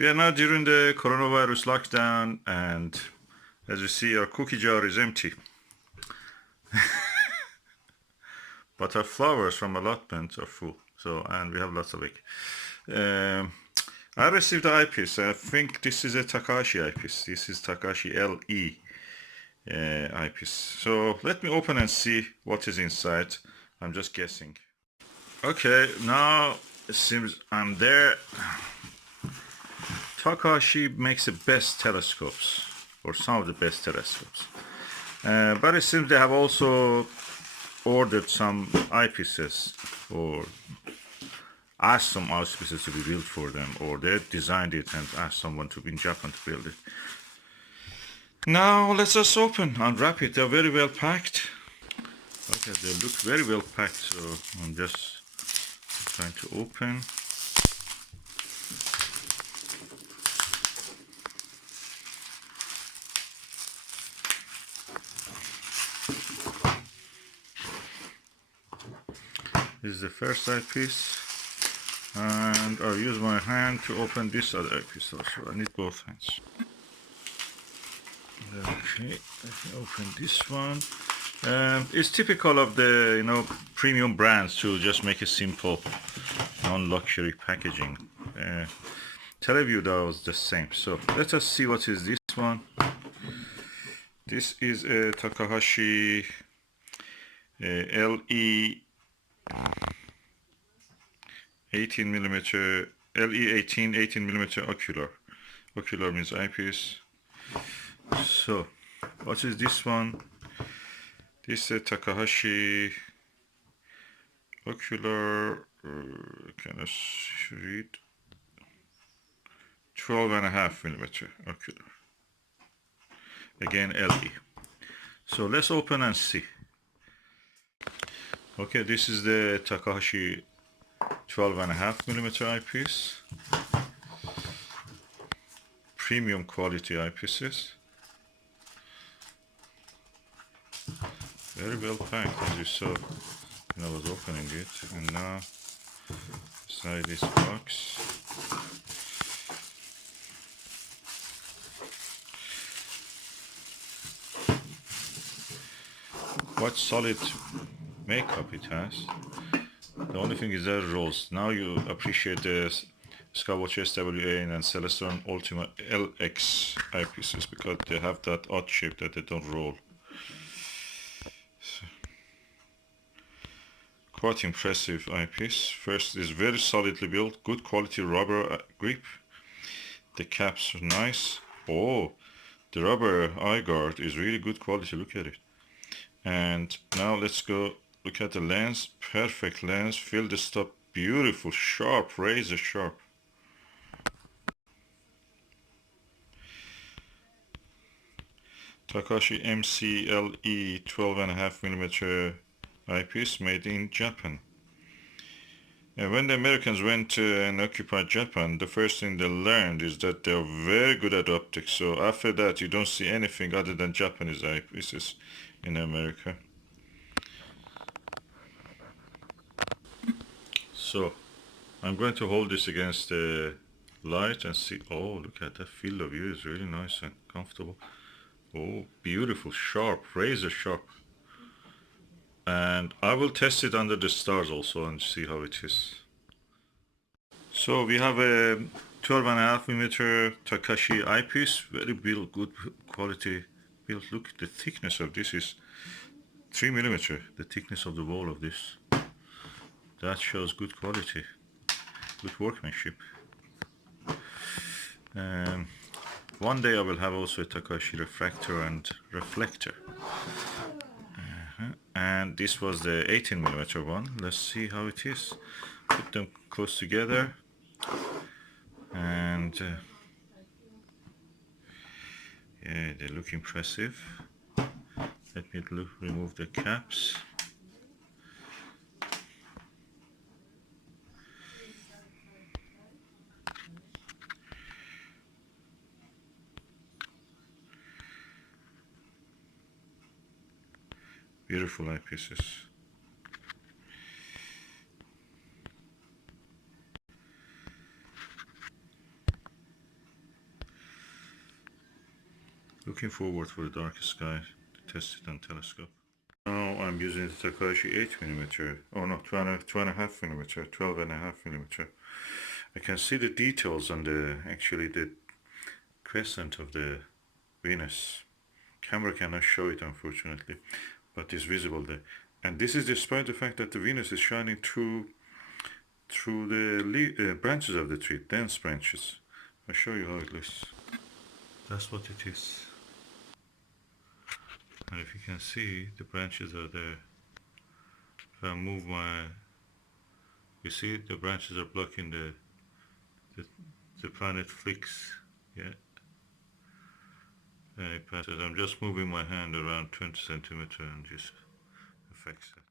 We are now during the coronavirus lockdown, and as you see, our cookie jar is empty. But our flowers from allotment are full. So, and we have lots of it. Um, I received the eyepiece. I think this is a Takahashi eyepiece. This is Takahashi LE eyepiece. So let me open and see what is inside. I'm just guessing. Okay, now it seems I'm there. Takahashi makes the best telescopes, or some of the best telescopes. But it seems they have also ordered some eyepieces, or asked some eyepieces to be built for them, or they designed it and asked someone to be in Japan to build it. Now let's just open, unwrap it. They're very well packed. Okay, they look very well packed, so I'm just trying to open. This is the first eyepiece, and I'll use my hand to open this other eyepiece also. I need both hands. Okay, let me open this one. It's typical of the premium brands to just make a simple, non-luxury packaging. Teleview does the same. So let us see what is this one. This is a Takahashi LE 18mm LE18 millimeter ocular. Ocular means eyepiece. So what is this one? This is a Takahashi ocular, can I read? 12.5mm ocular. Again LE. So let's open and see. Okay, this is the Takahashi 12.5mm eyepiece. Premium quality eyepieces. Very well packed, as you saw when I was opening it. And now inside this box, quite solid makeup it has. The only thing is that it rolls. Now you appreciate the Skywatch SWA and Celestron Ultima LX eyepieces, because they have that odd shape that they don't roll. So, quite impressive eyepiece. First is very solidly built, good quality rubber grip. The caps are nice. Oh, the rubber eye guard is really good quality. Look at it. And now let's go look at the lens. Perfect lens, fill the stop, beautiful, sharp, razor sharp. Takahashi MCLE 12.5mm eyepiece made in Japan. And when the Americans went and occupied Japan, the first thing they learned is that they're very good at optics. So after that, you don't see anything other than Japanese eyepieces in America. So I'm going to hold this against the light and see. Oh, look at that field of view, is really nice and comfortable. Oh, beautiful, sharp, razor sharp. And I will test it under the stars also and see how it is. So we have a 12.5mm Takahashi eyepiece, very built, good quality built. Look, the thickness of this is 3mm, the thickness of the wall of this. That shows good quality, good workmanship. One day I will have also a Takahashi refractor and reflector. And this was the 18mm one. Let's see how it is. Put them close together. And yeah, they look impressive. Let me remove the caps. Beautiful eyepieces. looking forward for the dark sky to test it on telescope. Now I'm using the Takahashi 8mm, oh no, 2.5mm, 12.5mm. I can see the details on actually the crescent of the Venus. Camera cannot show it unfortunately, but it's visible there. And this is despite the fact that the Venus is shining through the branches of the tree, dense branches. I'll show you how it looks. That's what it is. And if you can see, the branches are there. If I move you see the branches are blocking the planet flicks, yeah. And it passes. I'm just moving my hand around 20 centimeters and just affects that.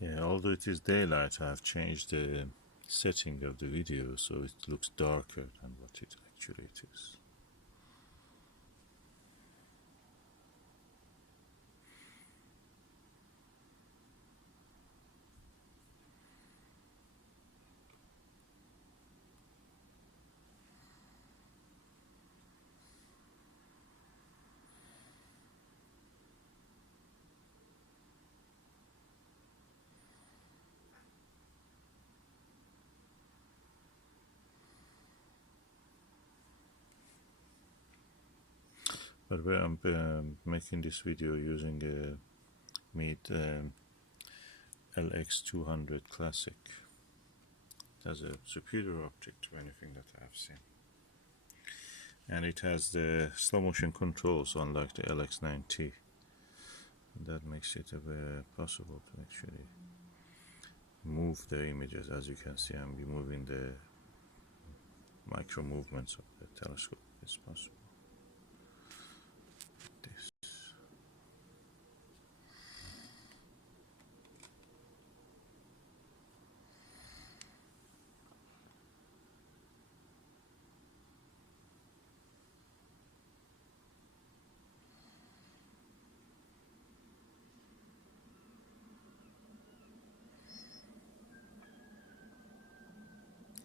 Yeah, although it is daylight, I have changed the setting of the video so it looks darker than what it actually is. But where I'm making this video using a Meade LX200 Classic. It has a superior optic to anything that I've seen. And it has the slow motion controls unlike the LX9T. That makes it possible to actually move the images. As you can see, I'm moving the micro movements of the telescope. It's possible.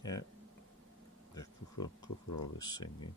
Yeah, the cuckoo always singing.